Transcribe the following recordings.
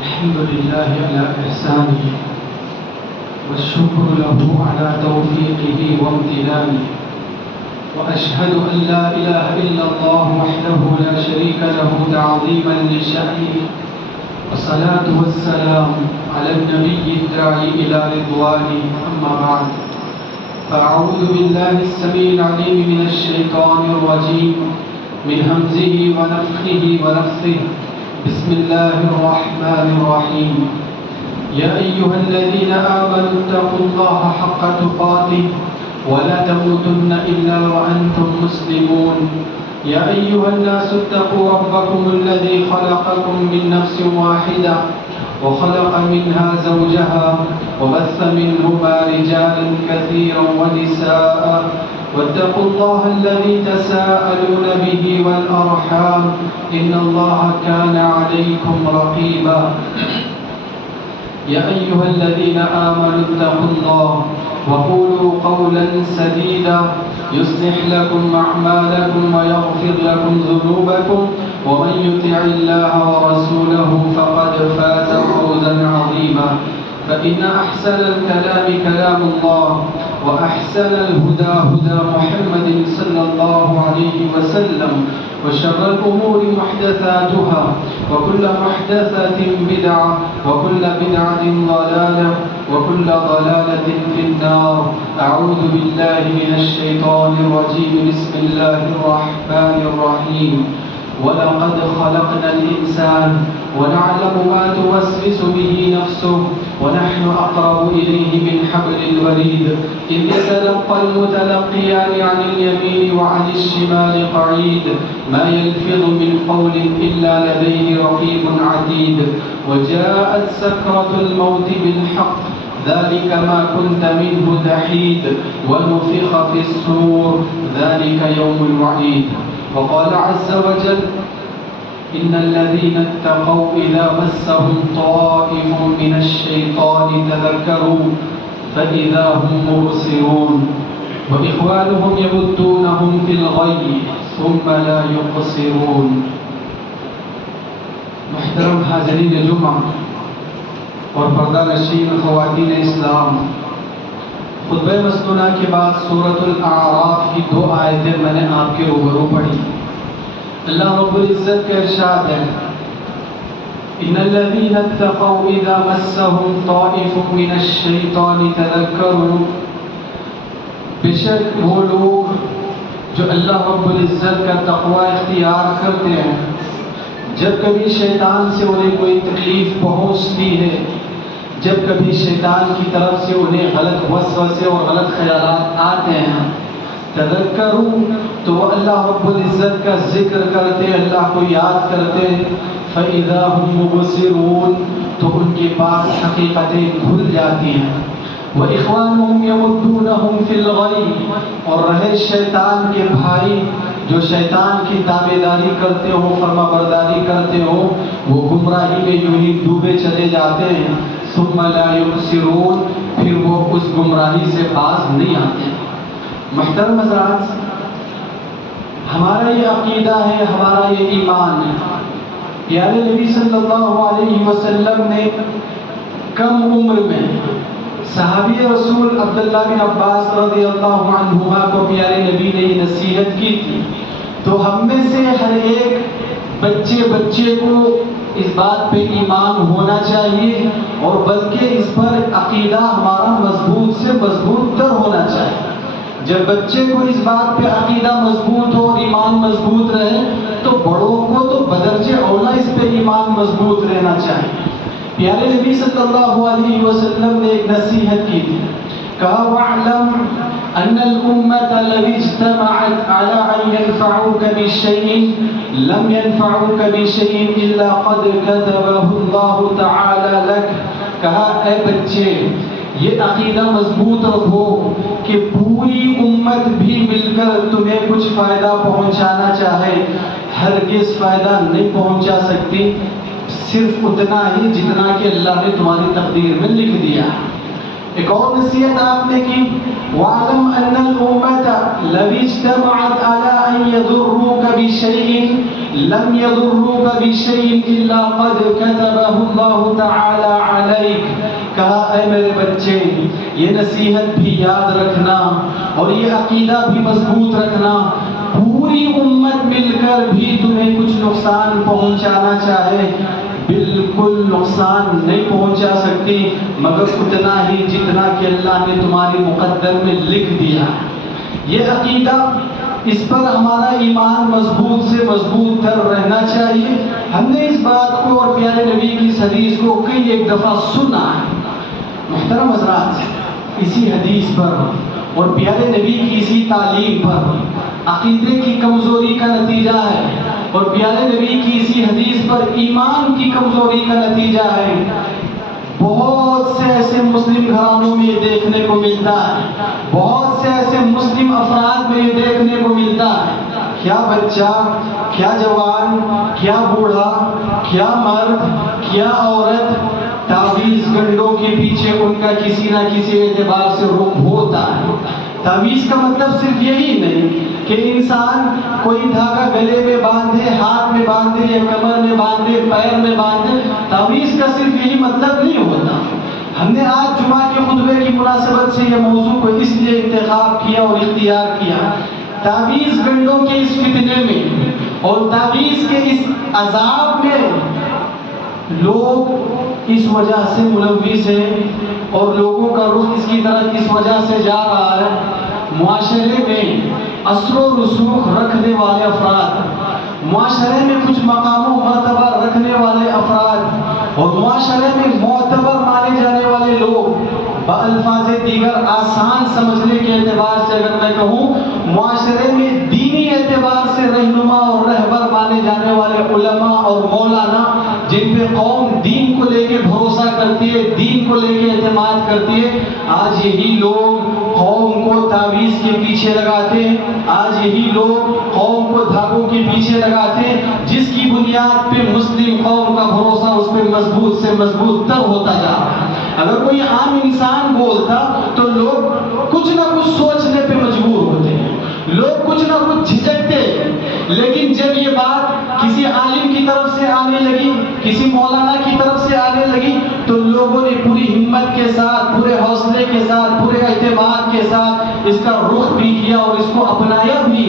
الحمد لله على إحسانه والشكر له على توفيقه وامتنانه وأشهد أن لا إله إلا الله وحده لا شريك له تعظيما لشأنه والصلاة والسلام على النبي الداعي إلى رضوانه أما بعد فأعوذ بالله السميع العليم من الشيطان الرجيم من همزه ونفخه ونفثه بسم الله الرحمن الرحيم يا أيها الذين آمنوا اتقوا الله حق تقاته ولا تموتن إلا وأنتم مسلمون يا أيها الناس اتقوا ربكم الذي خلقكم من نفس واحدة وخلق منها زوجها وبث منهما رجالا كثيرا ونساء واتقوا الله الذي تساءلون به والأرحام إن الله كان عليكم رقيبا يا أيها الذين آمنوا اتقوا الله وقولوا قولا سديدا يصلح لكم أعمالكم ويغفر لكم ذنوبكم ومن يطع الله ورسوله فقد فاز فوزا عظيما فإن أحسن الكلام كلام الله وأحسن الهدى هدى محمد صلى الله عليه وسلم وشر الأمور محدثاتها وكل محدثة بدعة وكل بدعة ضلالة وكل ضلالة في النار أعوذ بالله من الشيطان الرجيم بسم الله الرحمن الرحيم ولقد خلقنا الإنسان ونعلم ما توسوس به نفسه ونحن أقرب إليه من حبل الوريد إذ يتلقى المتلقيان عن اليمين وعن الشمال قعيد ما يلفظ من قول إلا لديه رقيب عتيد وجاءت سكرة الموت بالحق ذلك ما كنت منه تحيد ونفخ في الصور ذلك يوم الوعيد وقال عز وجل إن الذين اتقوا إذا مسهم طائف من الشيطان تذكروا فإذا هم مبصرون وإخوانهم يمدونهم في الغي ثم لا يقصرون. محترم حاضرین جمعہ اور پردہ نشین خواتین اسلام، خطبہ مسنونہ کے بعد سورۃ الاعراف کی 2 آیتیں میں نے آپ کے روبرو پڑھی. اللہ رب العزت کا ارشاد ہے ان الذين اتقوا اذا مسهم طائف من الشيطان تذكروا، بے شک وہ لوگ جو اللہ رب العزت کا تقوی اختیار کرتے ہیں، جب کبھی شیطان سے انہیں کوئی تکلیف پہنچتی ہے، جب کبھی شیطان کی طرف سے انہیں غلط وسوسے اور غلط خیالات آتے ہیں، تذکروا تو وہ اللہ رب العزت کا ذکر کرتے، اللہ کو یاد کرتے، فَإِذَا هُمْ مُبْصِرُونَ تو ان کے پاس حقیقتیں کھل جاتی ہیں. وَإِخْوَانُهُمْ يَمُدُّونَهُمْ فِي الْغَيِّ اور رہے شیطان کے بھائی جو شیطان کی تابعداری کرتے ہو، فرما برداری کرتے ہو، وہ گمراہی میں یوں ہی ڈوبے چلے جاتے ہیں. ثُمَّ لَا يُبْصِرُونَ پھر وہ اس گمراہی سے باز نہیں آتے. محترم حضرات، ہمارا یہ عقیدہ ہے، ہمارا یہ ایمان ہے. پیارے نبی صلی اللہ علیہ وسلم نے کم عمر میں صحابی رسول عبداللہ بن عباس رضی اللہ عنہما کو پیارے نبی نے یہ نصیحت کی تھی. تو ہم میں سے ہر ایک بچے کو اس بات پہ ایمان ہونا چاہیے اور بلکہ اس پر عقیدہ ہمارا مضبوط سے مضبوط تر ہونا چاہیے. جب بچے کو اس بات پہ عقیدہ مضبوط ہو اور ایمان مضبوط رہے تو بڑوں کو تو بدرجہ اولا اس پہ ایمان مضبوط رہنا چاہیے. پیارے نبی صلی اللہ علیہ وسلم نے ایک نصیحت کی تھی، کہا وَاعْلَمْ أَنَّ الْأُمَّةَ لَوِ اجْتَمَعَتْ عَلَىٰ أَن يَنفَعُوكَ بِشَيْءٍ لَمْ يَنفَعُوكَ بِشَيْءٍ إِلَّا قَدْ كَتَبَهُ اللَّهُ تَعَالَىٰ لَكَ. کہا اے بچے یہ عقیدہ مضبوط رکھو کہ پوری امت بھی مل کر تمہیں کچھ فائدہ پہنچانا چاہے ہرگز فائدہ نہیں پہنچا سکتی، صرف اتنا ہی جتنا کہ اللہ نے تمہاری تقدیر میں لکھ دیا. ایک اور نصیحت آپ نے کی وَاعْلَمْ أَنَّ الْأُمَّةَ لَوِ اجْتَمَعَتْ عَلَىٰ أَن يَضُرُّوكَ بِشَيْءٍ لم يضروك بشيء الا قد كتبه الله تعالى عليك. کہا اے میرے بچے یہ نصیحت بھی یاد رکھنا اور یہ عقیدہ بھی مضبوط رکھنا، پوری امت مل کر بھی تمہیں کچھ نقصان پہنچانا چاہے بالکل نقصان نہیں پہنچا سکتی مگر اتنا ہی جتنا کہ اللہ نے تمہاری مقدر میں لکھ دیا. یہ عقیدہ، اس پر ہمارا ایمان مضبوط سے مضبوط تر رہنا چاہیے. ہم نے اس بات کو اور پیارے نبی کی اس حدیث کو کئی ایک دفعہ سنا ہے. محترم حضرات، اسی حدیث پر اور پیارے نبی کی اسی تعلیم پر عقیدے کی کمزوری کا نتیجہ ہے، اور پیارے نبی کی اسی حدیث پر ایمان کی کمزوری کا نتیجہ ہے. بہت سے ایسے مسلم گھرانوں میں یہ دیکھنے کو ملتا ہے، بہت سے ایسے مسلم افراد میں یہ دیکھنے کو ملتا ہے. کیا بچہ، کیا جوان، کیا بوڑھا، کیا مرد، کیا عورت تعویذ گنڈوں کے پیچھے ان کا کسی نہ کسی اعتبار سے رخ ہوتا ہے. تعویذ کا مطلب صرف یہی نہیں کہ انسان کوئی دھاگا گلے میں باندھے، ہاتھ میں باندھے، یا کمر میں باندھے، پیر میں باندھے. تعویذ کا صرف یہی مطلب نہیں ہوتا. ہم نے آج جمعہ کے خطبے کی مناسبت سے یہ موضوع کو اس لیے انتخاب کیا اور اختیار کیا. تعویذ گنڈوں کے اس فتنے میں اور تعویذ کے اس عذاب میں لوگ اس وجہ سے ملوث ہیں اور لوگوں کا رخ اس کی طرف اس وجہ سے جا رہا ہے. معاشرے میں اثر و رسوخ رکھنے والے افراد، معاشرے میں کچھ مقام و مرتبہ رکھنے والے افراد اور معاشرے میں معتبر مانے جانے والے لوگ، بالفاظ دیگر آسان سمجھنے کے اعتبار سے اگر میں کہوں، معاشرے میں دینی اعتبار سے رہنما اور رہبر مانے جانے والے علماء اور مولانا، جن پہ قوم دین کو لے کے بھروسہ کرتی ہے، دین کو لے کے اعتماد کرتی ہے، آج یہی لوگ قوم کو تعویذ کے پیچھے لگاتے ہیں. آج یہی لوگ قوم کو دھاگوں کے پیچھے لگاتے ہیں، جس کی بنیاد پہ مسلم قوم کا بھروسہ اس پہ مضبوط سے مضبوط تر ہوتا جا رہا ہے. اگر کوئی عام انسان بولتا تو لوگ کچھ نہ کچھ سوچنے پہ مجبور ہوتے ہیں، لوگ کچھ نہ کچھ جھجکتے. لیکن جب یہ بات کسی عالم کی طرف سے آنے لگی، کسی مولانا کی طرف سے آنے لگی، تو لوگوں نے پوری ہمت کے ساتھ، پورے حوصلے کے ساتھ، پورے اعتماد کے ساتھ اس کا رخ بھی کیا اور اس کو اپنایا بھی.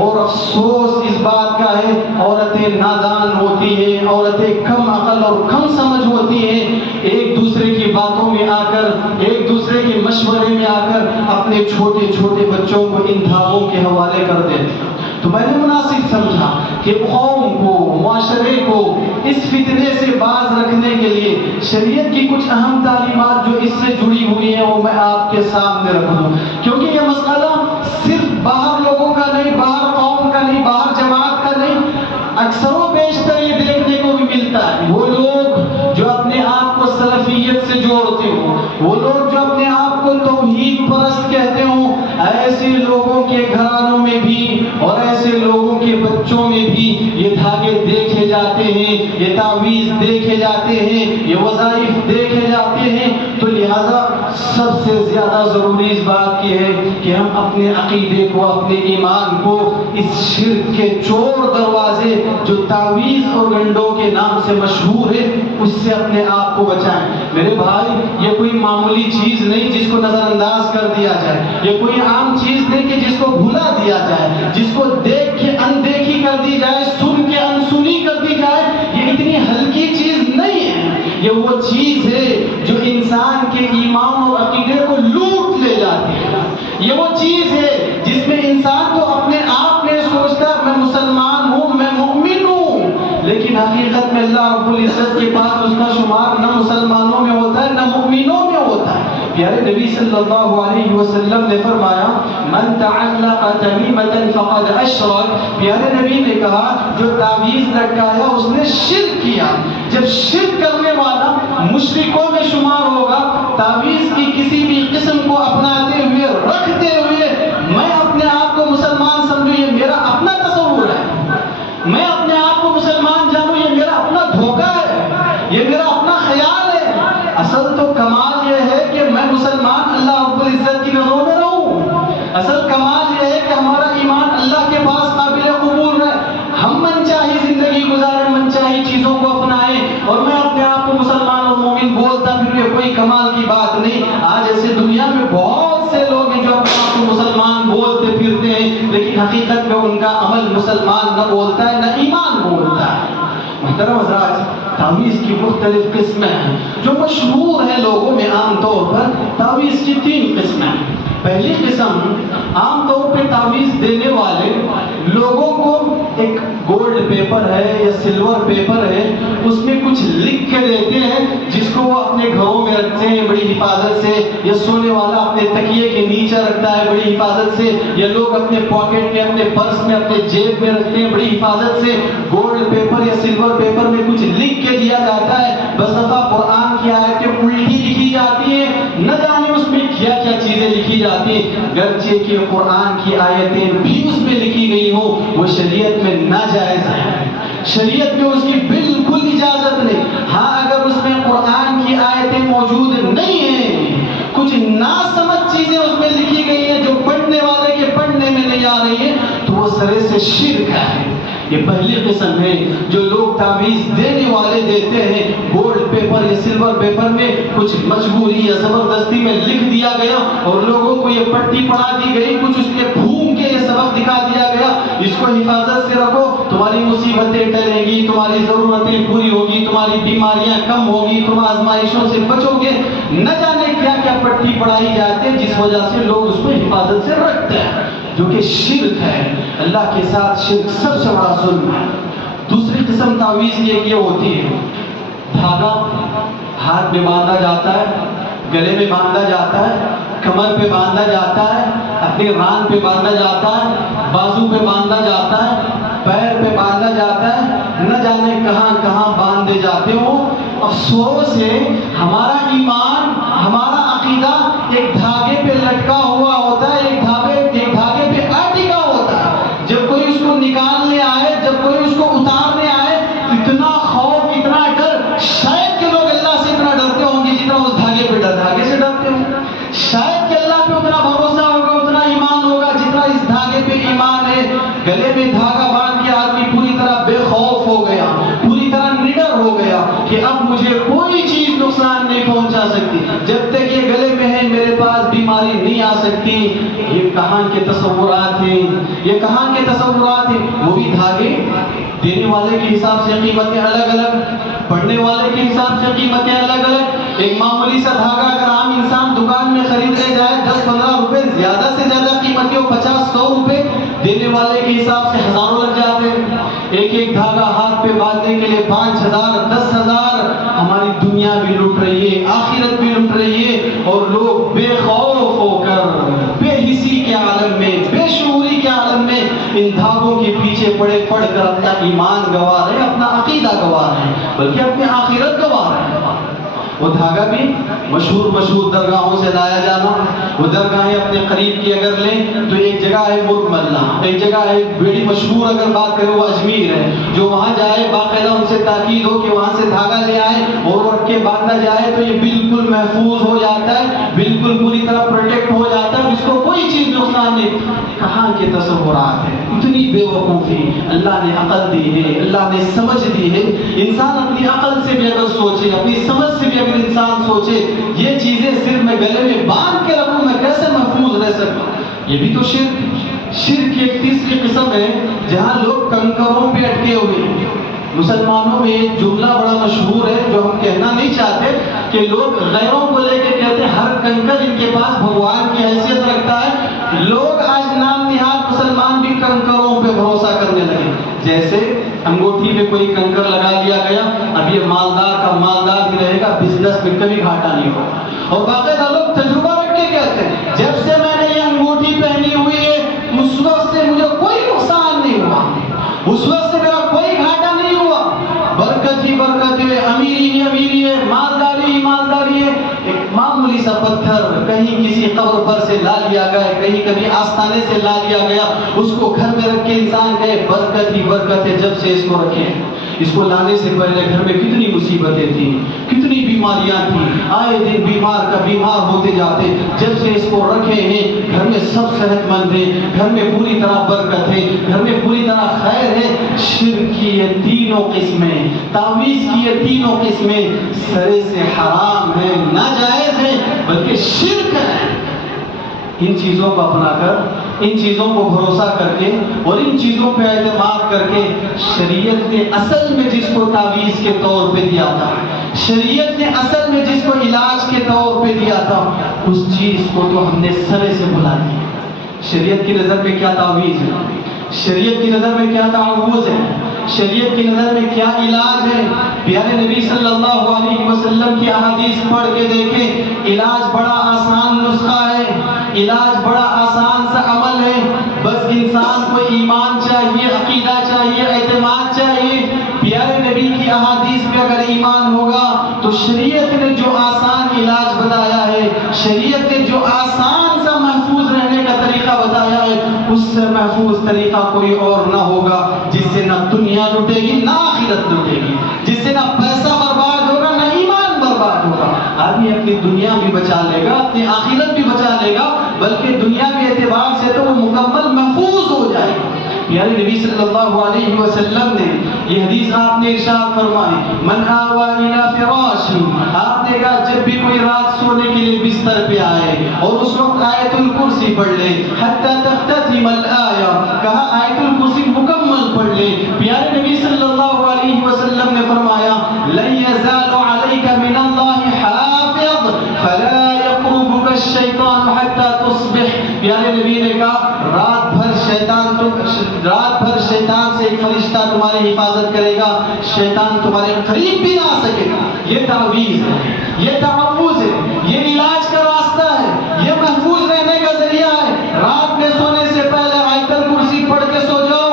اور افسوس اس بات کا ہے، عورتیں نادان ہوتی ہیں، عورتیں کم عقل اور کم سمجھ ہوتی ہیں، ایک دوسرے کی باتوں میں آ کر، ایک دوسرے کے مشورے میں آ کر اپنے چھوٹے چھوٹے بچوں کو ان دھاگوں کے حوالے کر دیتے. تو میں نے مناسب سمجھا کہ قوم کو، معاشرے کو اس فتنے سے باز رکھنے کے لیے شریعت کی کچھ اہم تعلیمات جو اس سے جڑی ہوئی ہیں وہ میں آپ کے سامنے رکھ دوں. کیونکہ یہ مسئلہ صرف باہر لوگوں کا نہیں، باہر قوم کا نہیں، باہر جماعت کا نہیں، اکثر و بیشتر یہ دیکھنے کو بھی ملتا ہے. وہ لوگ جو اپنے آپ کو سلفیت سے جوڑتے ہوں، وہ لوگ جو اپنے آپ کو توحید پرست کہتے ہوں، ایسے لوگوں کے گھرانوں میں بھی اور ایسے لوگوں کے بچوں میں بھی یہ دھاگے دیکھے جاتے ہیں، یہ تعویذ دیکھے جاتے ہیں، یہ وظائف دیکھے جاتے ہیں. تو لہذا سب سے زیادہ ضروری اس بات کی ہے کہ ہم اپنے عقیدے کو، اپنے ایمان کو اس شرک کے چور دروازے جو تعویذ اور گنڈوں کے نام سے مشہور ہے اس سے اپنے آپ کو بچائیں. میرے بھائی، یہ کوئی معمولی چیز نہیں جس کو نظر انداز کر دیا جائے، یہ کوئی عام چیز نہیں کہ جس کو بھلا دیا جائے، جس کو دیکھ کے اندیکھی کر دی جائے، سن کے انسنی کر دی جائے. یہ اتنی ہلکی چیز نہیں ہے، یہ وہ چیز ہے جو انسان کے ایمان اور عقیدے کو لوٹ لے جاتی ہے. یہ وہ چیز ہے جس میں انسان تو اپنے آپ میں سوچتا میں مسلمان ہوں، میں مومن ہوں، لیکن حقیقت میں اللہ رب العزت کے پاس اس کا شمار نہ مسلمانوں میں ہوتا ہے نہ مومنوں میں ہوتا ہے. پیارے نبی صلی اللہ علیہ وسلم نے فرمایا من تعلق تمیمۃ فقد اشرک. پیارے نبی نے کہا جو تعویذ لٹکایا اس نے شرک کیا. جب شرک کرنے والا مشرکوں میں شمار ہوگا، تعویذ کی کسی بھی قسم کو اپناتے ہوئے، رکھتے ہوئے، میں اپنے آپ کو مسلمان سمجھوں یہ میرا اپنا تصور ہے، میں اپنے آپ کو مسلمان جانوں یہ میرا اپنا دھوکہ ہے، یہ میرا اپنا خیال ہے. اصل تو کمال یہ ہے کہ میں مسلمان اللہ رب العزت کی نظروں میں رہوں. اصل کمال یہ ہے کہ ہمارا ایمان اللہ کے پاس قابل قبول ہے. ہم من چاہی حقیقت میں ان کا عمل مسلمان نہ بولتا ہے نہ ایمان بولتا ہے۔ محترم حضرات، تعویذ کی مختلف قسمیں ہیں جو مشہور ہیں لوگوں میں۔ عام طور پر تعویذ کی 3 قسمیں ہیں۔ پہلی قسم، عام طور پہ تعویذ دینے والے لوگوں کو ایک گولڈ پیپر ہے یا سلور پیپر ہے، اس میں کچھ لکھ کے دیتے ہیں جس کو وہ اپنے گھروں میں رکھتے ہیں بڑی حفاظت سے، یا سونے والا اپنے تکیے کے نیچے رکھتا ہے بڑی حفاظت سے، یا لوگ اپنے پاکٹ میں، اپنے پرس میں، اپنے جیب میں رکھتے ہیں بڑی حفاظت سے۔ گولڈ پیپر یا سلور پیپر میں کچھ لکھ کے دیا جاتا ہے، بس دفعہ قرآن کی آیتیں الٹی لکھی جاتی ہیں، نہ جانے اس میں کیا کیا چیزیں لکھی جاتی ہیں۔ گرچہ کہ قرآن کی آیتیں بھی اس میں لکھی گئی ہو، وہ شریعت میں ناجائز ہے، شریعت میں اس کی بالکل اجازت نہیں۔ ہاں اگر اس میں قرآن کی آیتیں موجود نہیں ہیں، کچھ ناسمجھ چیزیں اس میں لکھی گئی ہیں جو پڑھنے والے کے پڑھنے میں نہیں آ رہی ہیں، تو وہ سرے سے شرک ہے۔ یہ پہلی قسم ہے جو لوگ تعویذ دینے والے دیتے ہیں، گولڈ پیپر یا سلور پیپر میں کچھ مجبوری یا زبردستی میں لکھ دیا گیا اور لوگوں کو یہ پٹی پڑھا دی گئی، کچھ اس کے پھوم کے یہ سبق دکھا دیا گیا، اس کو حفاظت سے رکھو، تمہاری مصیبتیں ٹلیں گی، تمہاری ضرورتیں پوری ہوگی، تمہاری بیماریاں کم ہوگی، تم آزمائشوں سے بچو گے۔ نہ جانے کیا کیا پٹی پڑھائی جاتی ہے جس وجہ سے لوگ اس کو حفاظت سے رکھتے ہیں، جو کہ شرک ہے۔ اللہ کے ساتھ شرک سب سے بڑا ظلم ہے۔ دوسری قسم تعویذ کی ایک یہ ہوتی ہے، دھاگا ہاتھ میں باندھا جاتا ہے، گلے میں باندھا جاتا ہے، کمر پہ باندھا جاتا ہے، اپنے ران پہ باندھا جاتا ہے، بازو پہ باندھا جاتا ہے، پیر پہ باندھا جاتا ہے، نہ جانے کہاں کہاں باندھے جاتے ہو۔ افسوس ہے ہمارا ایمان، ہمارا عقیدہ ایک دھاگے پہ لٹکا ہوا ہوتا ہے، ایک دھاگے پہ اٹکا ہوتا ہے۔ جب کوئی اس کو نکالنے آئے، جب کوئی اس کو اتارنے آئے، اتنا خوف، اتنا ڈر، شاید کہ لوگ اللہ سے اتنا ڈرتے ہوں گے جتنا اس دھاگے سے ڈرتے ہوں، شاید کہ اللہ پہ اتنا بھروسہ ہوگا، اتنا ایمان ہوگا جتنا اس دھاگے پہ ایمان ہے۔ گلے میں دھاگا باندھ کے آدمی پوری طرح بے خوف ہو گیا، پوری طرح نڈر ہو گیا کہ اب مجھے کوئی چیز نقصان نہیں پہنچا سکتی، جب تک یہ گلے میں ہے میرے پاس بیماری نہیں آ سکتی۔ یہ کہاں کے تصورات ہیں، یہ کہاں کے تصورات ہیں۔ وہ بھی دھاگے دینے والے کے حساب سے قیمتیں الگ الگ، پڑھنے والے کے حساب سے قیمتیں الگ الگ۔ ایک معمولی سا دھاگا اگر عام انسان دکان میں خرید لے جائے 10-15 روپے، زیادہ سے زیادہ قیمتیں 50-100 روپے، دینے والے کے حساب سے ہزاروں لگ جاتے ہیں۔ ایک دھاگا ہاتھ پہ باندھنے کے لیے 5,000 10,000۔ ہماری دنیا بھی لٹ رہی ہے، آخرت بھی لٹ رہی ہے، اور لوگ بے خوف ہو کر، بے حسی کے عالم میں، بے شعوری کے عالم میں ان دھاگوں کے پیچھے پڑ کر اپنا ایمان گوا رہے ہیں، اپنا عقیدہ گوا رہے ہیں، بلکہ اپنی آخرت گوا رہے ہیں۔ وہ دھاگا بھی مشہور درگاہوں سے لایا جانا۔ وہ درگاہیں اپنے قریب کی اگر لیں تو ایک جگہ ہے مرغ ملنا، ایک جگہ ہے بڑی مشہور اگر بات کریں وہ اجمیر ہے، جو وہاں جائے باقاعدہ ان سے تاکید ہو کہ وہاں سے دھاگا لے آئے اور رکھ کے باندھا جائے تو یہ بالکل محفوظ ہو جاتا ہے، بالکل پوری طرح پروٹیکٹ ہو جاتا ہے، اس کو کوئی چیز نقصان نہیں۔ کہاں کے تصورات ہیں، اتنی بے وقوفی۔ اللہ نے عقل دی ہے، اللہ نے سمجھ دی ہے، انسان اپنی عقل سے بھی اگر سوچے، اپنی سمجھ سے بھی اگر انسان سوچے یہ چیزیں صرف میں گلے میں باندھ کے رکھوں، میں کیسے محفوظ رہ سکتا ہوں؟ یہ بھی تو شرک کی ایک تیسری قسم ہے جہاں لوگ کنکروں پہ اٹکے ہوئے ہیں۔ مسلمانوں میں ایک جملہ بڑا مشہور ہے جو ہم کہنا نہیں چاہتے کہ لوگ غیروں کو لے کے کہتے ہیں ہر کنکر ان کے پاس بھگوان کی حیثیت رکھتا ہے۔ لوگ آج نام نہاد مسلمان بھی کنکروں پہ بھروسہ کرنے لگے، جیسے انگوٹھی پہ کوئی کنکر لگا دیا گیا، اب یہ مالدار کا مالدار ہی رہے گا، بزنس میں کبھی گھاٹا نہیں ہوگا۔ اور باقاعدہ لوگ تجربہ رکھ کے کہتے ہیں جب سے میں نے یہ انگوٹھی پہنی ہوئی ہے اس وقت سے مجھے کوئی نقصان نہیں ہوا، اس وقت سے میرا کوئی گھاٹا نہیں ہوا، برکت ہی برکت ہے، امیری ہی امیری ہے، مالداری ہی مالداری ہے۔ ایک معمولی سا پتھر کہیں کسی قبر پر سے لا لیا گیا، کہیں کبھی آستانے سے لا لیا گیا، اس کو گھر میں رکھ کے انسان کہے برکت ہی برکت ہے، جب سے اس کو رکھے، اس کو لانے سے پہلے گھر میں کتنی مصیبتیں تھیں، کتنی بیماریاں تھیں، آئے دن بیمار کا بیمار ہوتے جاتے، جب سے اس کو رکھے ہیں گھر میں سب صحت مند ہیں، گھر میں پوری طرح برکت ہے، گھر میں پوری طرح خیر ہے۔ شرک کی یہ تینوں قسمیں، تعویذ کی یہ تینوں قسمیں سرے سے حرام ہے، ناجائز ہے، بلکہ شرک ہے۔ ان چیزوں کو اپنا کر ان چیزوں کو بھروسہ کر کے اور ان چیزوں پہ اعتماد کر کے شریعت نے اصل میں جس کو تعویذ کے طور پہ دیا تھا، شریعت نے اصل میں جس کو علاج کے طور پہ دیا تھا، اس چیز کو تو ہم نے سرے سے بھلا دیا۔ شریعت کی نظر میں کیا تعویذ ہے، شریعت کی نظر میں کیا تعوذ ہے، شریعت کی نظر میں کیا علاج ہے؟ پیارے نبی صلی اللہ علیہ وسلم کی احادیث پڑھ کے دیکھیں، علاج بڑا آسان نسخہ ہے، علاج بڑا آسان سا عمل ہے، بس انسان کو ایمان چاہیے، عقیدہ چاہیے، اعتماد چاہیے۔ پیارے نبی کی احادیث پہ اگر ایمان ہوگا تو شریعت نے جو آسان علاج بتایا ہے، شریعت نے جو آسان سا محفوظ رہنے کا طریقہ بتایا ہے، اس سے محفوظ طریقہ کوئی اور نہ ہوگا، جس سے نہ دنیا لٹے گی نہ آخرت لٹے گی، جس سے نہ پیسہ برباد ہوگا نہ ایمان برباد ہوگا۔ آدمی اپنی دنیا بھی بچا لے گا، اپنی آخرت بھی بچا لے گا، بلکہ دنیا کے اعتبار سے تو وہ مکمل محفوظ ہو جائے گا۔ پیارے نبی صلی اللہ علیہ وسلم نے یہ حدیث آپ نے ارشاد فرمائی، من آوى الى فراش، آپ نے کہا جب بھی کوئی رات سونے کے لیے بستر پہ آئے اور اس وقت آیت الکرسی پڑھ لے، حتی تختتم الآیہ، کہا آیت الکرسی مکمل پڑھ لے۔ پیارے نبی صلی اللہ علیہ وسلم نے فرمایا، لن يزال عليك من الله حافظ فلا يقربك الشیطان حتی تصبح۔ پیارے نبی نے کہا رات بھر شیطان سے ایک فرشتہ تمہاری حفاظت کرے گا، شیطان تمہارے قریب بھی نہ آ سکے گا۔ یہ تعویذ ہے، یہ تعوذ ہے، یہ علاج کا راستہ ہے، یہ محفوظ رہنے کا ذریعہ ہے۔ رات میں سونے سے پہلے آیت الکرسی پڑھ کے سو جاؤ،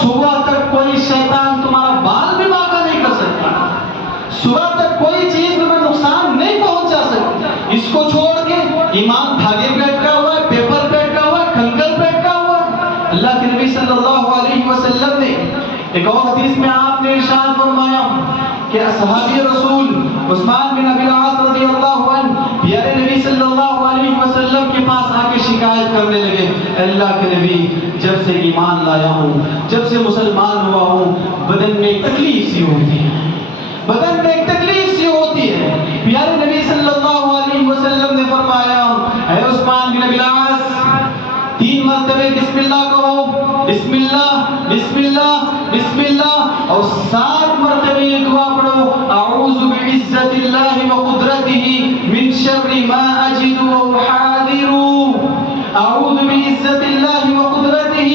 صبح تک کوئی شیطان تمہارا بال بھی باقی نہیں کر سکتا، صبح تک کوئی چیز تمہیں نقصان نہیں پہنچا سکتی۔ اس کو چھوڑ کے ایمان دھاگے پہ اٹکا ہوا ہے، پیپر پہ اٹکا ہوا ہے، کنکر پہ اٹکا ہوا ہے۔ اللہ کے نبی صلی اللہ علیہ وسلم نے ایک اور حدیث میں آپ نے ارشاد فرمایا کہ صحابی رسول عثمان بن ابی العاص رضی اللہ عنہ پیارے نبی صلی اللہ علیہ وسلم کے پاس آ کے شکایت کرنے لگے، اللہ کے نبی جب سے ایمان لایا ہوں، جب سے مسلمان ہوا ہوں، بدن میں ایک تکلیف سی ہوتی ہے، بدن میں ایک تکلیف سی ہوتی ہے۔ پیارے نبی صلی اللہ علیہ وسلم نے فرمایا، اے عثمان بن ابی العاص 3 مرتبہ بسم اللہ کہو، بسم اللہ بسم اللہ بسم اللہ، اور 7 مرتبہ یہ دعا پڑھو، اعوذ بعزت اللہ وقدرتہ من شر ما اجد واحاذر، اعوذ بعزت اللہ وقدرتہ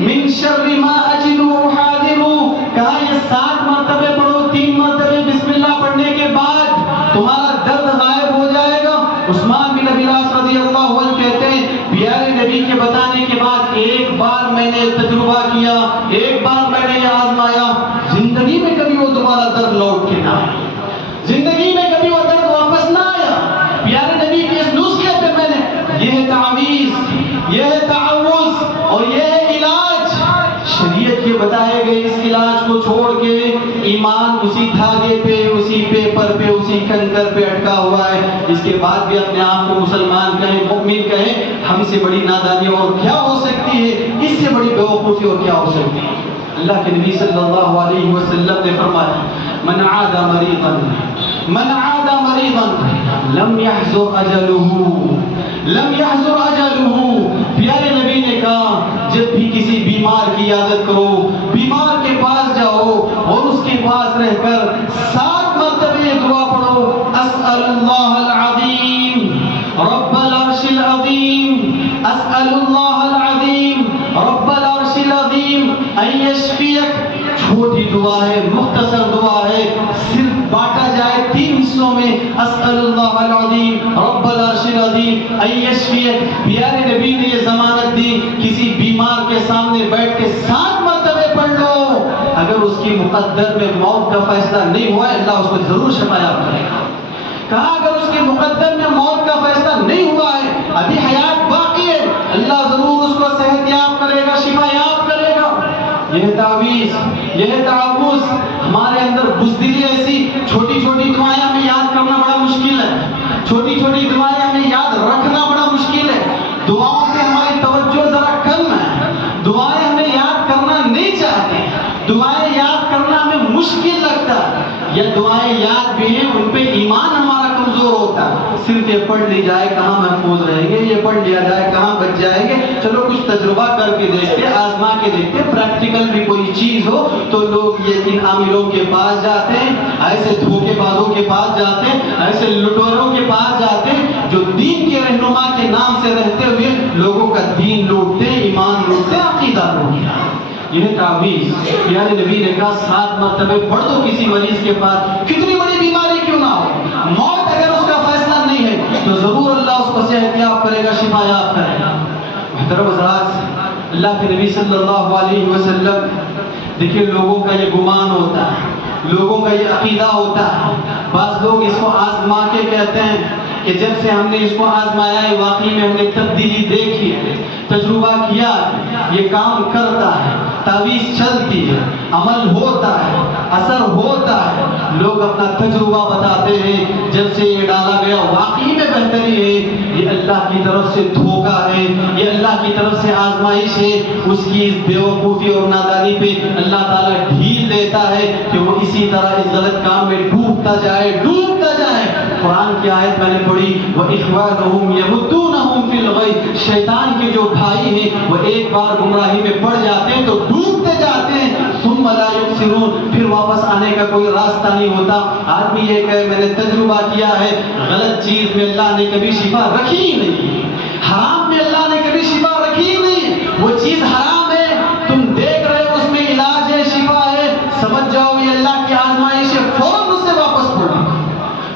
من شر ما اجد واحاذر۔ کہا یہ 7 مرتبہ پڑھو، 3 مرتبہ بسم اللہ پڑھنے کے بعد تمہارا درد غائب ہو جائے گا۔ عثمان بن ابی العاص رضی اللہ عنہ کہتے ہیں پیارے نبی کے بتانے کے بعد ایک بار میں نے تجربہ کیا، ایک بار میں نے یہ آزمایا، زندگی میں کبھی وہ دوبارہ درد لوٹ کے نہ آیا، زندگی میں کبھی وہ درد واپس نہ آیا۔ پیارے نبی کے اس نسخے پہ میں نے یہ ہے تعویذ، یہ ہے تعوذ اور یہ ہے علاج۔ شریعت کے بتائے گئے اس علاج کو چھوڑ کے ایمان اسی دھاگے پہ، اسی پیپر پہ، اسی کنکر پہ اٹکا ہوا ہے، اس کے بعد بھی اپنے آپ کو مسلمان کہیں، مؤمن کہیں، ہم سے بڑی نادانی اور کیا ہو سکتی ہے، اس سے بڑی بیوقوفی اور کیا ہو سکتی ہے۔ اللہ کے نبی صلی اللہ علیہ وسلم نے فرمایا، من عاد مریضا من عاد مریضا لم يحضر اجلہ لم يحضر اجلہ۔ پیارے نبی نے کہا جب بھی کسی بیمار کی عیادت کرو، بیمار کے پاس جاؤ اور اس کے پاس رہ کر 7 مرتبہ یہ دعا پڑھو، اسأل اللہ العظیم رب العرش العظیم، اسأل اللہ العظیم رب العرش العظیم ان یشفیک۔ چھوٹی دعا ہے، مختصر دعا ہے، صرف بانٹا جائے 3 حصوں میں، اسأل اللہ العظیم رب العرش العظیم ان یشفیک۔ پیارے نبی نے یہ ضمانت دی، کسی بیمار کے سامنے بیٹھ کے 7 مرتبہ پڑھ لو، اگر اس کی مقدر میں موت کا فیصلہ نہیں ہوا ہے اللہ اس کو ضرور شفایاب کرے گا۔ کہا اگر اس کے مقدر میں موت کا فیصلہ نہیں ہوا ہے، ابھی حیات باقی ہے، اللہ ضرور اس کو صحت یاب کرے گا، شفا یاب کرے گا۔ یہ تعویذ، یہ تعوذ۔ ہمارے اندر بزدلی ایسی، چھوٹی چھوٹی دعائیں ہمیں یاد کرنا بڑا مشکل ہے، چھوٹی چھوٹی دعائیں ہمیں یاد رکھنا بڑا مشکل ہے، دعاؤں پہ ہماری توجہ ذرا کم ہے، دعائیں ہمیں یاد کرنا نہیں چاہتے، دعائیں یاد کرنا ہمیں مشکل لگتا ہے، یا دعائیں یاد بھی ہیں ان پہ ایمان ہمارا کمزور ہوتا ہے، صرف یہ پڑھ لی جائے کہاں محفوظ رہیں گے، یہ پڑھ لیا جائے کہاں بچ جائیں گے، چلو کچھ تجربہ کر کے دیکھتے، آزما کے دیکھتے، پریکٹیکل بھی کوئی چیز ہو تو لوگ یہ ان عاملوں کے پاس جاتے ہیں، ایسے دھوکے بازوں کے پاس جاتے ہیں، ایسے لٹوروں کے پاس جاتے ہیں جو دین کے رہنما کے نام سے رہتے ہوئے لوگوں کا دین لوٹتے، ایمان لوٹتے، عقیدہ لوٹتے۔ یہ تعویذ پیارے نبی نے کہا 7 مرتبہ پڑھ دو کسی مریض کے پاس، کتنی بڑی بیماری کیوں نہ ہو، موت اگر اس کا فیصلہ نہیں ہے تو ضرور اللہ اس کو صحت یاب کرے گا، شفا یاب کرے گا۔ محترم حضرات، اللہ کے نبی صلی اللہ علیہ وسلم، دیکھیے لوگوں کا یہ گمان ہوتا ہے، لوگوں کا یہ عقیدہ ہوتا ہے، بعض لوگ اس کو آزما کے کہتے ہیں کہ جب سے ہم نے اس کو آزمایا ہے واقعی میں ہم نے تبدیلی دیکھی ہے، تجربہ کیا ہے، یہ کام کرتا ہے، تعویذ چلتی ہے، عمل ہوتا ہے، اثر ہوتا ہے۔ لوگ اپنا تجربہ بتاتے ہیں، جب سے یہ ڈالا گیا واقعی میں بہتری ہے، یہ اللہ کی طرف سے دھوکہ ہے، یہ اللہ کی طرف سے آزمائش ہے۔ اس کی بیوقوفی اور نادانی پہ اللہ تعالیٰ ڈھیل دیتا ہے کہ وہ اسی طرح اس غلط کام میں ڈوبتا جائے۔ قرآن کی آیت میں نے پڑھی، وَإِخْوَانُهُمْ يَمُدُّونَهُمْ فِي الْغَيِّ، شیطان کے جو بھائی ہیں وہ ایک بار گمراہی میں پڑ جاتے ہیں تو ڈوبتے جاتے ہیں، ثُمَّ لَا يُبْصِرُونَ، پھر واپس آنے کا کوئی راستہ نہیں ہوتا۔ آدمی یہ کہے میں نے تجربہ کیا ہے، غلط چیز میں اللہ نے کبھی شفا رکھی ہی نہیں، حرام میں اللہ نے کبھی شفا رکھی ہی نہیں، وہ چیز حرام ہے، تم دیکھ رہے ہو اس میں علاج ہے، شفا ہے، سمجھ جاؤ یہ اللہ کی آزمائش ہے، فوراً اس سے واپس پڑھو،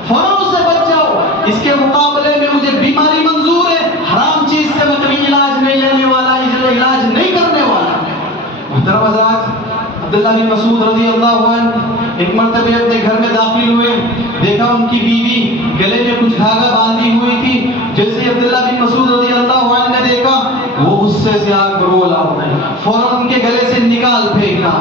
فوراً اس سے بچ جاؤ۔ اس کے مقابلے میں مجھے بیماری منظور ہے، حرام چیز سے میں کبھی علاج نہیں لینے والا، علاج نہیں کرنے والا۔ محترم حضرات، عبداللہ بن مسعود رضی اللہ عنہ ایک مرتبہ اپنے گھر میں داخل ہوئے، دیکھا ان کی بیوی گلے میں کچھ دھاگا باندھی ہوئی تھی۔ جیسے عبداللہ بن مسعود رضی اللہ عنہ نے دیکھا، وہ غصے سے آگ بگولا ہوئے، فوراً ان کے گلے سے نکال پھینکا،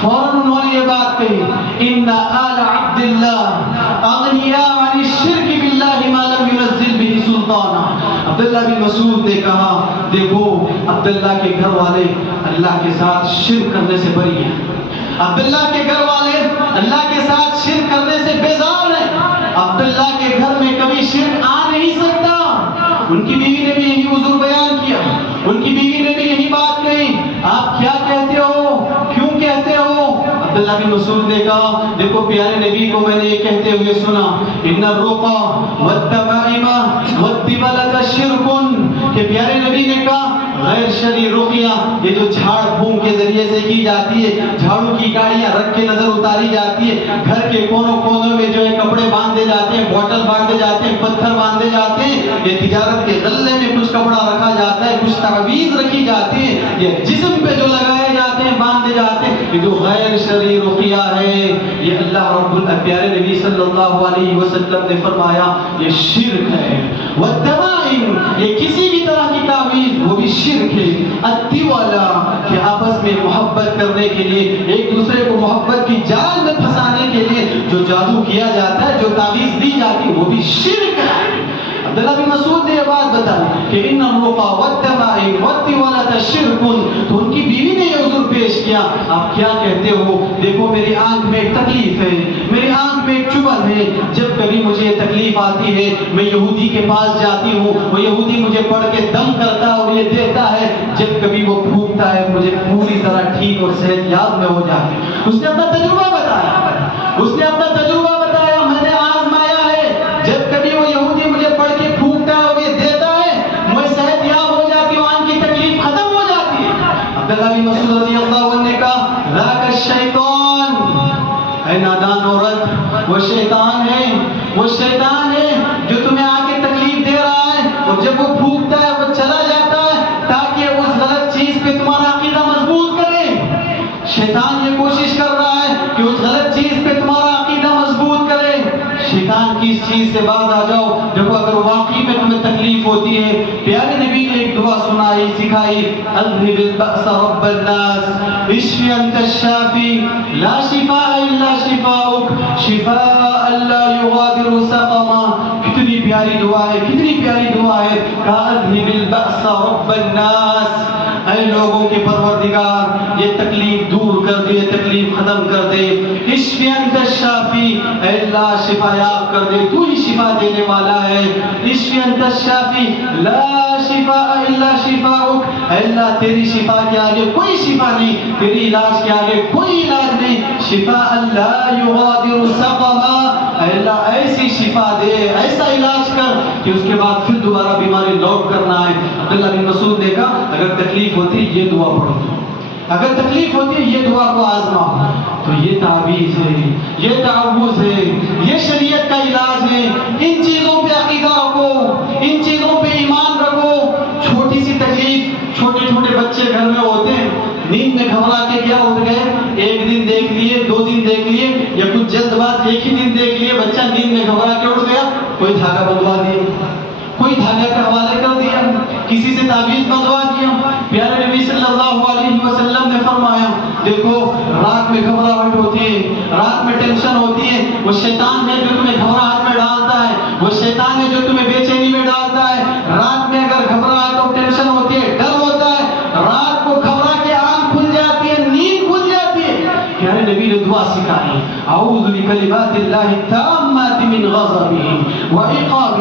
فوراً انہوں نے یہ بات کہی، ان آل عبد اللہ اغنیاء عن الشرک باللہ ما لم ينزل به سلطانا۔ عبداللہ بن مسعود نے کہا، دیکھو عبداللہ کے گھر والے اللہ کے ساتھ شرک کرنے سے بری ہیں، عبداللہ کے گھر والے اللہ کے ساتھ شرک کرنے سے بیزار ہیں، عبداللہ کے گھر میں کبھی شرک آ نہیں سکتا۔ ان کی بیوی نے بھی یہی حضور بیان کیا، ان کی بیوی نے بھی یہی بات کہی، آپ کیا کہتے ہو، کیوں کہتے ہو؟ عبداللہ بن مسعود نے کہا، دیکھو پیارے نبی کو میں نے یہ کہتے ہوئے سنا، ان الرقى والتمائم والطبلة شرک، کہ پیارے نبی نے کہا غیر شرعی رقیہ، یہ جو جھاڑ پھونک کے ذریعے سے کی جاتی ہے، جھاڑو کی گاڑیاں رکھ کے نظر اتاری جاتی ہے، گھر کے کونوں کونوں میں جو ہے کپڑے باندھے جاتے ہیں، بوٹل باندھے جاتے ہیں، پتھر باندھے جاتے ہیں، یہ تجارت کے غلے میں کچھ کپڑا رکھا جاتا ہے، کچھ تعویذ رکھی جاتی ہے، یہ جسم پہ جو لگائے جاتے ہیں، باندھے جاتے ہیں، یہ جو غیر شرعی رقیہ ہے، یہ اللہ رب پیارے نبی صلی اللہ علیہ وسلم نے فرمایا یہ شرک ہے۔ والتمائم، یہ کسی بھی طرح کی تعویذ وہ بھی شرک ہے۔ التوالا، کہ آپس میں محبت کرنے کے لیے، ایک دوسرے کو محبت کی جال میں پھنسانے کے لیے جو جادو کیا جاتا ہے، جو تعویذ دی جاتی ہے، وہ بھی شرک ہے۔ عبداللہ بن مسعود نے یہ بات بتائی کہ ان الرقى والتمائم والطوالة شرک، تو ان کی بیوی نے یہ عذر پیش کیا، آپ کیا کہتے ہو؟ دیکھو میری آنکھ میں ایک تکلیف ہے، میری آنکھ میں ایک چبھن ہے، جب کبھی مجھے یہ تکلیف آتی ہے میں یہودی کے پاس جاتی ہوں، وہ یہودی مجھے پڑھ کے دم کرتا ہے اور یہ دیتا ہے، جب کبھی وہ پھونکتا ہے مجھے پوری طرح ٹھیک اور صحت یاب میں ہو جاتی ہے۔ اس نے اپنا تجربہ بتایا، اس نے اپنا تجربہ بتایا، میں نے آزمایا ہے، جب کبھی وہ یہودی مجھے پڑھ کے پھونکتا ہے اور یہ دیتا ہے، میں صحت یاب ہو جاتی ہوں، آنکھ کی تکلیف ختم ہو جاتی ہے۔ عبداللہ بن مسعود رضی اللہ عنہ نے کہا، ذاک الشیطان، اے نادان عورت، وہ شیطان ہے، وہ شیطان ہے جو تمہیں آ کے تکلیف دے رہا ہے، اور جب وہ پھونکتا ہے وہ چلا جاتا ہے تاکہ اس غلط چیز پہ تمہارا عقیدہ مضبوط کرے۔ شیطان یہ کوشش کر رہا ہے کہ اس غلط چیز پہ تمہارا عقیدہ مضبوط کرے۔ شیطان کی اس چیز سے باز آ جاؤ۔ دیکھو اگر واقعی میں تمہیں تکلیف ہوتی ہے، پیارے نبی نے ایک دعا سنائی، سکھائی، اذهب البأس رب الناس اشف انت الشافی لا شفاء الا شفاؤک شفاء لا یغادر سقما۔ کتنی پیاری دعا ہے، کتنی پیاری دعا ہے، اذهب البأس رب الناس، اے لوگوں کے پروردگار یہ تکلیف دور کر دے، تکلیف ختم کر دے، اشف انت الشافی، اے اللہ شفا یاب کر دے، تو ہی شفا دینے والا ہے۔ اشفی انت الشافی لا شفاء الا شفاؤک، اے اللہ تیری شفا کے آگے کوئی شفا نہیں، تیری علاج کے آگے کوئی علاج نہیں۔ شفاء لا یغادر سقما، اے اللہ ایسی شفا دے، ایسا علاج کر کہ اس کے بعد پھر دوبارہ بیماری لوٹ کرنا ہے۔ عبداللہ بن مسعود نے کہا اگر تکلیف ہوتی یہ دعا پڑھو، اگر تکلیف ہوتی ہے یہ دعا کو آزما۔ تو یہ تعویذ ہے، یہ تعوذ ہے، یہ شریعت کا علاج ہے۔ ان چیزوں پہ عقیدہ رکھو، ان چیزوں پہ ایمان رکھو۔ چھوٹی سی تکلیف، چھوٹے چھوٹے بچے گھر میں ہوتے ہیں، نیند میں گھبرا کے کیا اٹھ گئے، ایک دن دیکھ لیے، دو دن دیکھ لیے، یا کچھ جلد باز ایک ہی دن دیکھ لیے، بچہ نیند میں گھبرا کے اٹھ گیا، کوئی دھاگا بندھوا دیا، کوئی دھاگے کے حوالے کر دیا، کسی سے تعویذ بندھوا دیا۔ پیارے نبی صلی اللہ علیہ وسلم نے فرمایا دیکھو رات میں گھبراہٹ ہوتی ہے، رات میں ٹینشن ہوتی ہے، وہ شیطان ہے جو تمہیں گھبراہٹ میں ڈالتا ہے، وہ شیطان ہے جو تمہیں بے چینی میں ڈالتا ہے۔ رات میں اگر گھبراہٹ اور ٹینشن ہوتی ہے، ڈر ہوتا ہے، رات کو گھبرا کے آنکھ کھل جاتی ہے، نیند کھل جاتی ہے۔ پیارے نبی نے دعا سکھائی اعوذ بکلمات اللہ التامات من غضبہ وعقابہ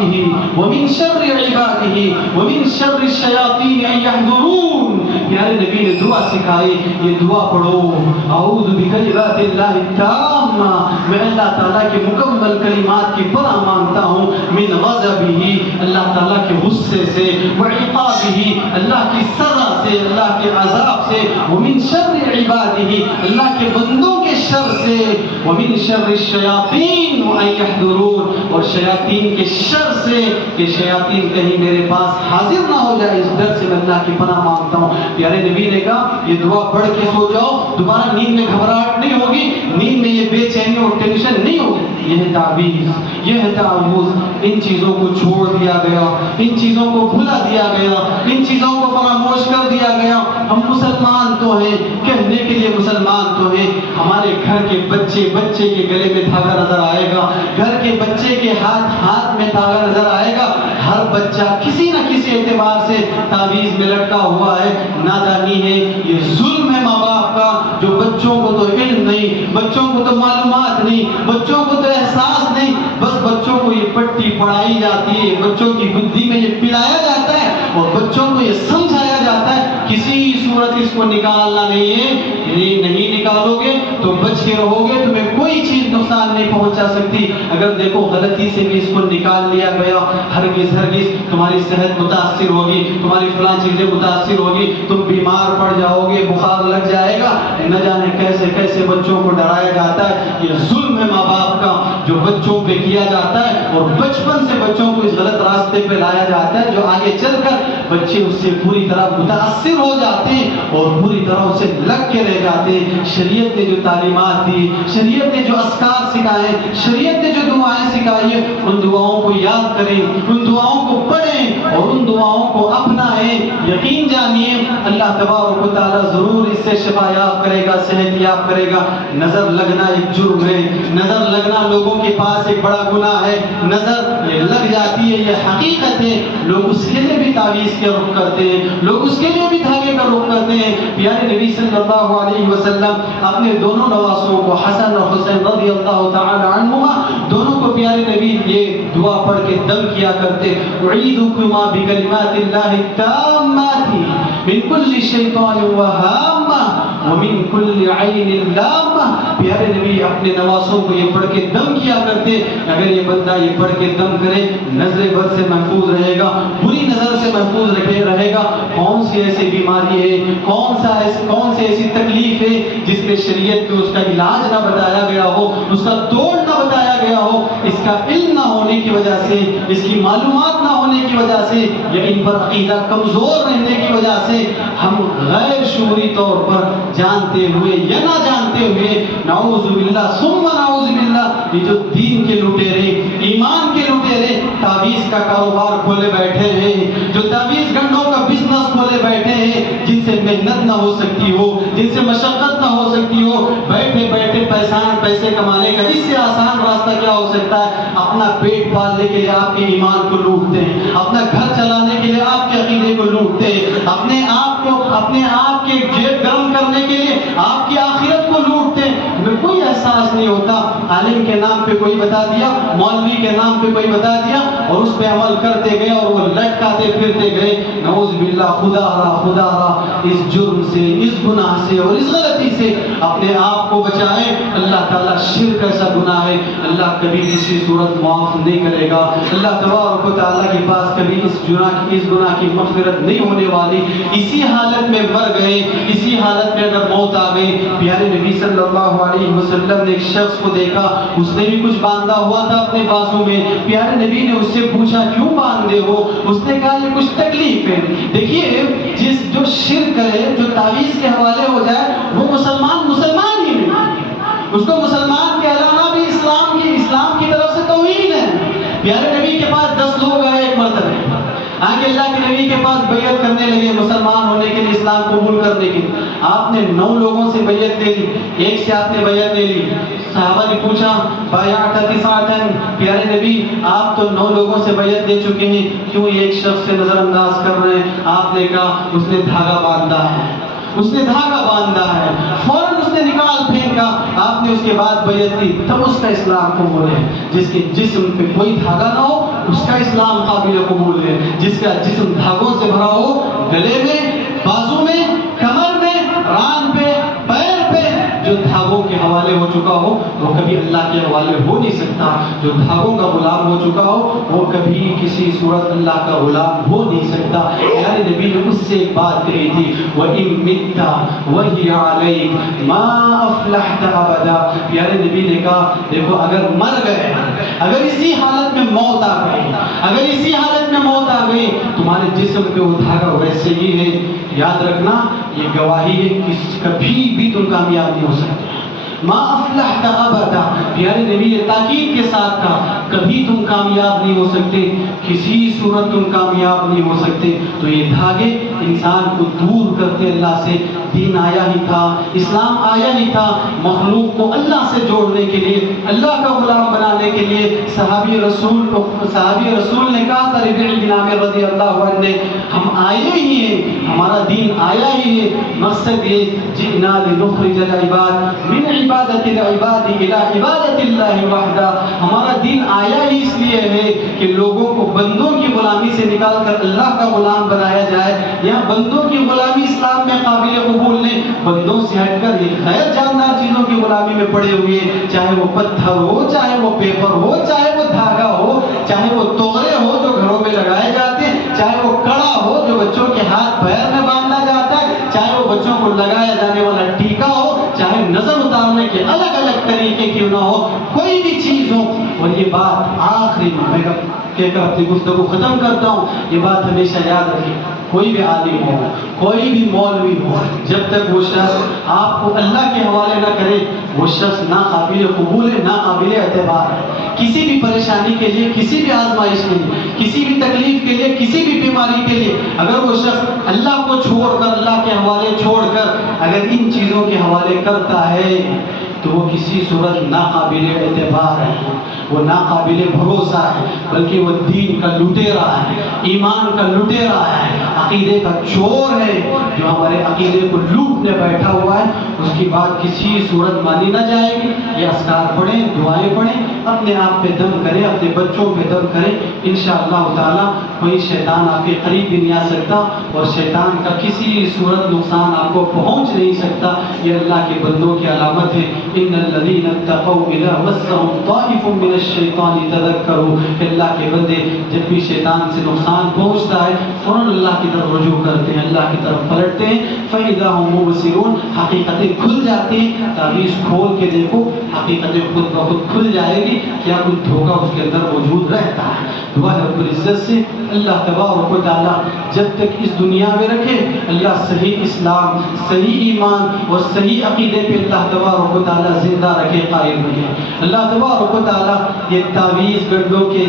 ومن شر عبادہ ومن شر الشیاطین ان یحضرون۔ پیارے نبی نے دعا سکھائی، یہ دعا پڑھو اعوذ بکلمات اللہ التامہ، میں اللہ تعالیٰ کے مکمل کلمات کی پناہ مانگتا ہوں، من غضبہ اللہ تعالیٰ کے غصے سے، وعقابہ اللہ کی سزا سے، اللہ کے عذاب سے، ومن شر عبادہ اللہ کے بندوں کے شر سے، ومن شر الشیاطین ان یحضرون اور شیاطین کے شر سے کہ شیاطین کہیں میرے پاس حاضر نہ ہو جائے، اس ڈر سے میں اللہ کی پناہ مانگتا ہوں۔ پیارے نبی نے کہا یہ دعا پڑھ کے سو جاؤ، دوبارہ نیند میں گھبراہٹ نہیں ہوگی، نیند میں یہ بے چینی اور ٹینشن نہیں ہوگی۔ یہ ہے تعویذ، یہ ہے تعوذ۔ ان چیزوں کو چھوڑ دیا گیا، ان چیزوں کو بھلا دیا گیا، ان چیزوں کو فراموش کر دیا گیا۔ ہم مسلمان تو ہیں، کہنے کے لیے مسلمان تو ہیں، ہمارے گھر کے بچے کے گلے میں دھاگا نظر آئے گا، گھر کے بچے کے ہاتھ میں دھاگا نظر آئے گا۔ ہر بچہ کسی نہ کسی اعتبار سے تعویذ میں لٹکا ہوا ہے۔ نادانی ہے، یہ ظلم ہے ماں باپ کا، جو بچوں کو تو علم نہیں، بچوں کو تو معلومات نہیں، بچوں کو تو احساس نہیں، بس بچوں کو یہ پٹی پڑھائی جاتی ہے، بچوں کی بدھی میں یہ پلایا جاتا ہے اور بچوں کو یہ سمجھایا جاتا ہے کسی صورت اس کو نکالنا نہیں ہے، نہیں نکالو گے تو بچ کے رہو گے، تمہیں کوئی چیز نقصان نہیں پہنچا سکتی۔ اگر دیکھو غلطی سے بھی اس کو نکال لیا گیا، ہرگز تمہاری صحت متاثر ہوگی، تمہاری فلاں چیزیں متاثر ہوگی، تم بیمار پڑ جاؤ گے، بخار لگ جائے گا، نہ جانے کیسے کیسے بچوں کو ڈرایا جاتا ہے۔ یہ ظلم ہے ماں باپ کا جو بچوں پہ کیا جاتا ہے، اور بچپن سے بچوں کو اس غلط راستے پہ لایا جاتا ہے جو آگے چل کر بچے اس سے پوری طرح متاثر ہو جاتے ہیں اور پوری طرح اسے لگ کے رہ جاتے ہیں۔ شریعت نے جو تعلیمات دی، شریعت نے جو اذکار سکھائے، شریعت نے جو دعائیں سکھائی ہیں، ان دعاؤں کو یاد کریں، ان دعاؤں کو پڑھیں اور ان دعاؤں کو اپنائیں۔ یقین جانیے اللہ تبارک و تعالیٰ ضرور اس سے شفا یاب کرے گا، صحت یاب کرے گا۔ نظر لگنا ایک جرم ہے، نظر لگنا لوگوں کے پاس ایک بڑا گناہ ہے، نظر یہ لگ جاتی ہے، یہ حقیقت ہے۔ لوگ اس کے لیے بھی تعویذ کے رخ کرتے ہیں، لوگ اس کے لیے بھی دھاگے کا رخ کرتے ہیں۔ پیارے نبی صلی اللہ علیہ وسلم اپنے دونوں نواسوں کو حسن اور حسین رضی اللہ تعالی عنہما دونوں کو پیارے نبی یہ دعا پڑھ کے دم کیا کرتے، اعیذکما بکلمات اللہ التامات من کل شیطان وہامہ ومن کل عین لامہ۔ پیارے نبی اپنے نواسوں کو یہ پڑھ کے دم کیا کرتے، اگر یہ بندہ یہ پڑھ کے دم کرے نظر بد سے محفوظ رہے گا، بری نظر سے محفوظ رہے گا۔ کون سی ایسی بیماری ہے، کون سی ایسی تکلیف ہے جس میں شریعت میں اس کا علاج نہ بتایا گیا ہو، اس کا توڑ نہ بتایا گیا ہو، اس کا علم نہ ہونے کی وجہ سے، اس کی معلومات نہ ہونے کی وجہ سے، یا ان پر عقیدہ کمزور رہنے کی وجہ سے ہم غیر شعوری طور پر جانتے ہوئے یا نہ جانتے ہوئے نعوذ باللہ ثم نعوذ باللہ یہ جو دین کے لٹیرے، ایمان کے لٹیرے تعویذ کا کاروبار کھولے بیٹھے ہیں، جو تعویذ گنڈوں کا بزنس کھولے بیٹھے ہیں، جن سے محنت نہ ہو سکتی ہو، جن سے مشقت نہ ہو سکتی ہو، بیٹھے بیٹھے پیسے کمانے کا اس سے آسان راستہ کیا ہو سکتا ہے؟ اپنا پیٹ پالنے کے لیے آپ کے ایمان کو لوٹتے ہیں، اپنا گھر چلانے کے لیے آپ کے عقیدے کو لوٹتے ہیں، اپنے آپ کے جیب گرم کرنے کے لیے آپ کی آخرت کو لوٹتے ہیں۔ کوئی ایسا احساس نہیں ہوتا. عالم کے نام پہ کوئی بتا دیا, مولوی کے نام پہ کوئی بتا دیا, اور اس پہ عمل کرتے گئے اور وہ لٹکاتے پھرتے گئے. نعوذ باللہ, خدا را اس جرم سے, اس گناہ سے اور اس غلطی سے اپنے آپ کو بچائیں. اللہ تعالیٰ شرک ایسا گناہ ہے اللہ کبھی کسی صورت معاف نہیں کرے گا. اللہ تبارک و تعالیٰ کے پاس کبھی اس گناہ کی مغفرت نہیں ہونے والی. اسی حالت میں مر گئے, اسی حالت میں اگر موت آ گئی. پیارے نبی صلی اللہ علیہ وسلم نے ایک شخص کو دیکھا, اس نے بھی کچھ باندھا ہوا تھا اپنے بازو میں. پیارے نبی نے اس سے پوچھا کیوں باندھے ہو؟ اس نے کہا یہ کچھ تکلیف ہے. دیکھیے جو شرک کرے, جو تعویذ کے حوالے ہو جائے, وہ مسلمان ہی نہیں. اس کو مسلمان کہلانا بھی اسلام کی طرف سے توہین ہے. پیارے نبی کے پاس 10 لوگ آئے ایک مرتبہ, آگے اللہ کے نبی کے پاس بیعت کرنے لگے مسلمان ہونے کے لیے, اسلام قبول کرنے کے لیے. آپ نے 9 لوگوں سے بیعت لے لی, ایک سے آپ نے بیعت لے لی. صحابہ نے پوچھا بایعت تسعۃ, پیارے نبی آپ تو 9 لوگوں سے بیعت دے چکے ہیں, کیوں ایک شخص سے نظر انداز کر رہے ہیں؟ آپ نے کہا اس نے دھاگا باندھا ہے. فوراً اس نے نکال پھینکا. آپ نے اس کے بعد بیعت کی, تب اس کا اسلام قبول ہے. جس کے جسم پہ کوئی دھاگا نہ ہو اس کا اسلام قابل قبول ہے. جس کا جسم دھاگوں سے بھرا ہو, گلے میں, بازو میں, کمر میں, ران پہ, پیر پہ, جو دھاگوں کے حوالے ہو چکا ہو وہ کبھی اللہ کے حوالے ہو نہیں سکتا. جو دھاگوں کا غلام ہو چکا ہو وہ کبھی کسی صورت اللہ کا غلام ہو نہیں سکتا. پیارے نبی نے اس سے ایک بات کہی تھی, وَإِن مِتَّ وَهِيَ عَلَيْكَ مَا أَفْلَحْتَ أَبَدًا. پیارے نبی نے کہا دیکھو اگر مر گئے, اگر اسی حالت میں موت آ گئی, تمہارے جسم پہ وہ دھاگا ویسے ہی ہے. یاد رکھنا یہ گواہی ہے کہ کبھی بھی تم کامیاب نہیں ہو سکتے. ما افلحت ابدا, پیارے نبی نے تاکید کے ساتھ کہا کبھی تم کامیاب نہیں ہو سکتے, کسی صورت تم کامیاب نہیں ہو سکتے. تو یہ دھاگے انسان کو دور کرتے اللہ سے. دین آیا ہی تھا, اسلام آیا ہی تھا مخلوق کو اللہ سے جوڑنے کے لیے, اللہ کا غلام بنانے کے لیے. صحابی رسول نے کہا تھا ربیع بن عامر رضی اللہ عنہ نے, ہم آئے ہی ہیں, ہمارا دین آیا ہی ہے, مقصد یہ جئنا لنخرج العباد من عبادت العباد الى عبادت اللہ وحدہ. ہمارا دین آیا ہی اس لیے ہے کہ لوگوں کو بندوں کی غلامی سے نکال کر اللہ کا غلام بنایا جائے. یہاں بندوں کی غلامی اسلام میں قابل قبول نہیں. بندوں سے ہٹ کر یہ غیر جاندار چیزوں کی غلامی میں پڑے ہوئے, چاہے وہ پتھر ہو, چاہے وہ پیپر ہو, چاہے وہ دھاگا ہو, چاہے وہ توغرے ہو جو گھروں میں لگائے جاتے ہیں, چاہے وہ کڑا ہو جو بچوں کے ہاتھ پیر میں باندھا جاتا ہے, چاہے وہ بچوں کو لگایا جانے والا ٹیکا ہو, چاہے نظر اتارنے کے الگ الگ طریقے کیوں نہ ہو, کوئی بھی چیز ہو. اور یہ بات آخری میں کہہ کر اپنی گفتگو ختم کرتا ہوں, یہ بات ہمیشہ یاد رکھیں, کوئی بھی عالم ہو, کوئی بھی مولوی ہو, جب تک وہ شخص آپ کو اللہ کے حوالے نہ کرے وہ شخص نہ قابل قبول ہے, نہ قابل اعتبار ہے. کسی بھی پریشانی کے لیے, کسی بھی آزمائش کے لیے, کسی بھی تکلیف کے لیے, کسی بھی بیماری کے لیے اگر وہ شخص اللہ کو چھوڑ کر, اللہ کے حوالے چھوڑ کر اگر ان چیزوں کے حوالے کرتا ہے تو وہ کسی صورت ناقابل اعتبار ہے, وہ ناقابل بھروسہ ہے, بلکہ وہ دین کا لٹیرا ہے, ایمان کا لٹیرا ہے, عقیدے کا چور ہے جو ہمارے عقیدے کو لوٹنے بیٹھا ہوا ہے. اس کی بات کسی صورت مانی نہ جائے گی. یہ اذکار پڑھیں, دعائیں پڑھیں, اپنے آپ پہ دم کریں, اپنے بچوں پہ دم کریں. انشاءاللہ تعالیٰ کوئی شیطان آپ کے قریب بھی نہیں آ سکتا اور شیطان کا کسی صورت نقصان آپ کو پہنچ نہیں سکتا. یہ اللہ کے بندوں کی علامت ہے. ان الذین اتقوا اذا مسهم طائف من الشیطان تذکروا. اللہ کے بندے جب بھی شیطان سے نقصان پہنچتا ہے فوراً اللہ کی طرف رجوع کرتے ہیں, اللہ کی طرف پلٹتے ہیں. فاذا هم مبصرون, حقیقتیں کھل جاتی ہیں. تعویذ کھول کے دیکھو, حقیقتیں خود بخود کھل جائے گی. کیا کوئی دھوکہ اس کے اندر موجود رہتا ہے؟ دعا ہے رب العزت سے اللہ تبارک و تعالیٰ جب تک اس دنیا میں رکھے, اللہ صحیح اسلام, صحیح ایمان اور صحیح عقیدے پہ اللہ تبارک و تعالیٰ زندہ رکھے, قائم رکھے. اللہ تبارک و تعالیٰ یہ تعویذ گڈوں کے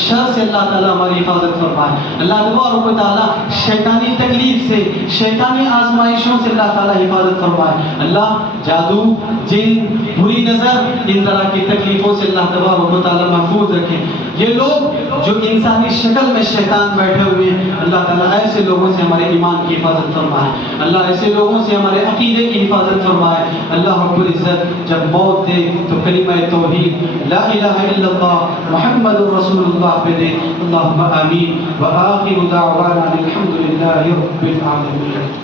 شر سے اللہ تعالیٰ ہماری حفاظت فرمائے. اللہ تبارک و تعالیٰ شیطانی تکلیف سے, شیطانی آزمائشوں سے اللہ تعالیٰ حفاظت فرمائے. اللہ جادو, جن, بری نظر, ان طرح کی تکلیفوں سے اللہ تبارک و تعالیٰ محفوظ رکھے. یہ لوگ جو انسانی شکل میں شیطان بیٹھے ہوئے ہیں، اللہ تعالیٰ ایسے لوگوں سے ہمارے ایمان کی حفاظت فرمائے. اللہ ایسے لوگوں سے ہمارے عقیدے کی حفاظت فرمائے. اللہ رب العزت جب موت دے تو کلمہ توحید لا الہ الا اللہ محمد رسول اللہ پہ دے. اللہم آمین. وآخر دعوانا الحمدللہ رب العالمین.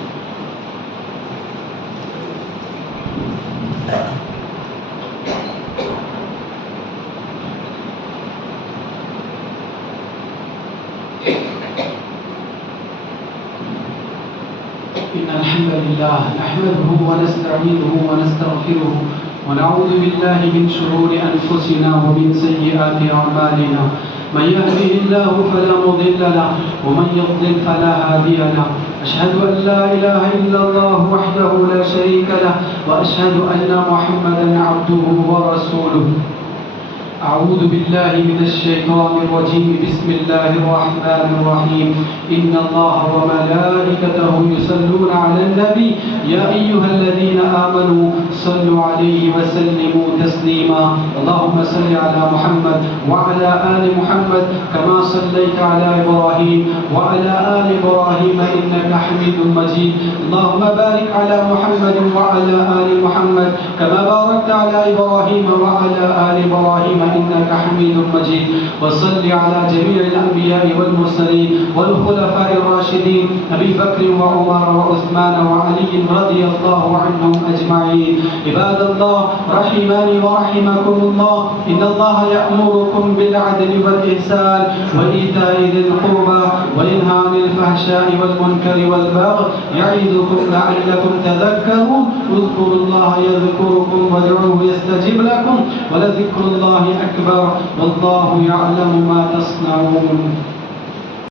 إن الحمد لله نحمده ونستعينه ونستغفره ونعوذ بالله من شرور أنفسنا ومن سيئات أعمالنا. من يهده الله فلا مضل له ومن يضلل فلا هادي له. أشهد أن لا إله إلا الله وحده لا شريك له وأشهد أن محمدا عبده ورسوله. أعوذ بالله من الشيطان الرجيم. بسم الله الرحمن الرحيم. إن الله وملائكته يصلون على النبي يا أيها الذين آمنوا صلوا عليه وسلموا تسليما. اللهم صل على محمد وعلى آل محمد كما صليت على إبراهيم وعلى آل إبراهيم إنك حميد مجيد. اللهم بارك على محمد وعلى آل محمد كما باركت على إبراهيم وعلى آل إبراهيم إنك حميد مجيد. وصل على جميع الأنبياء والمرسلين والخلفاء الراشدين أبي بكر وعمر وعثمان وعلي رضي الله عنهم أجمعين. عباد الله رحمني ورحمكم الله، إن الله يأمركم بالعدل والإحسان وإيتاء ذي القربى وينهى عن الفحشاء والمنكر والبغي يعظكم لعلكم تذكرون. اذكروا الله يذكركم وادعوه يستجب لكم ولذكر الله أكبر والله يعلم ما تصنعون.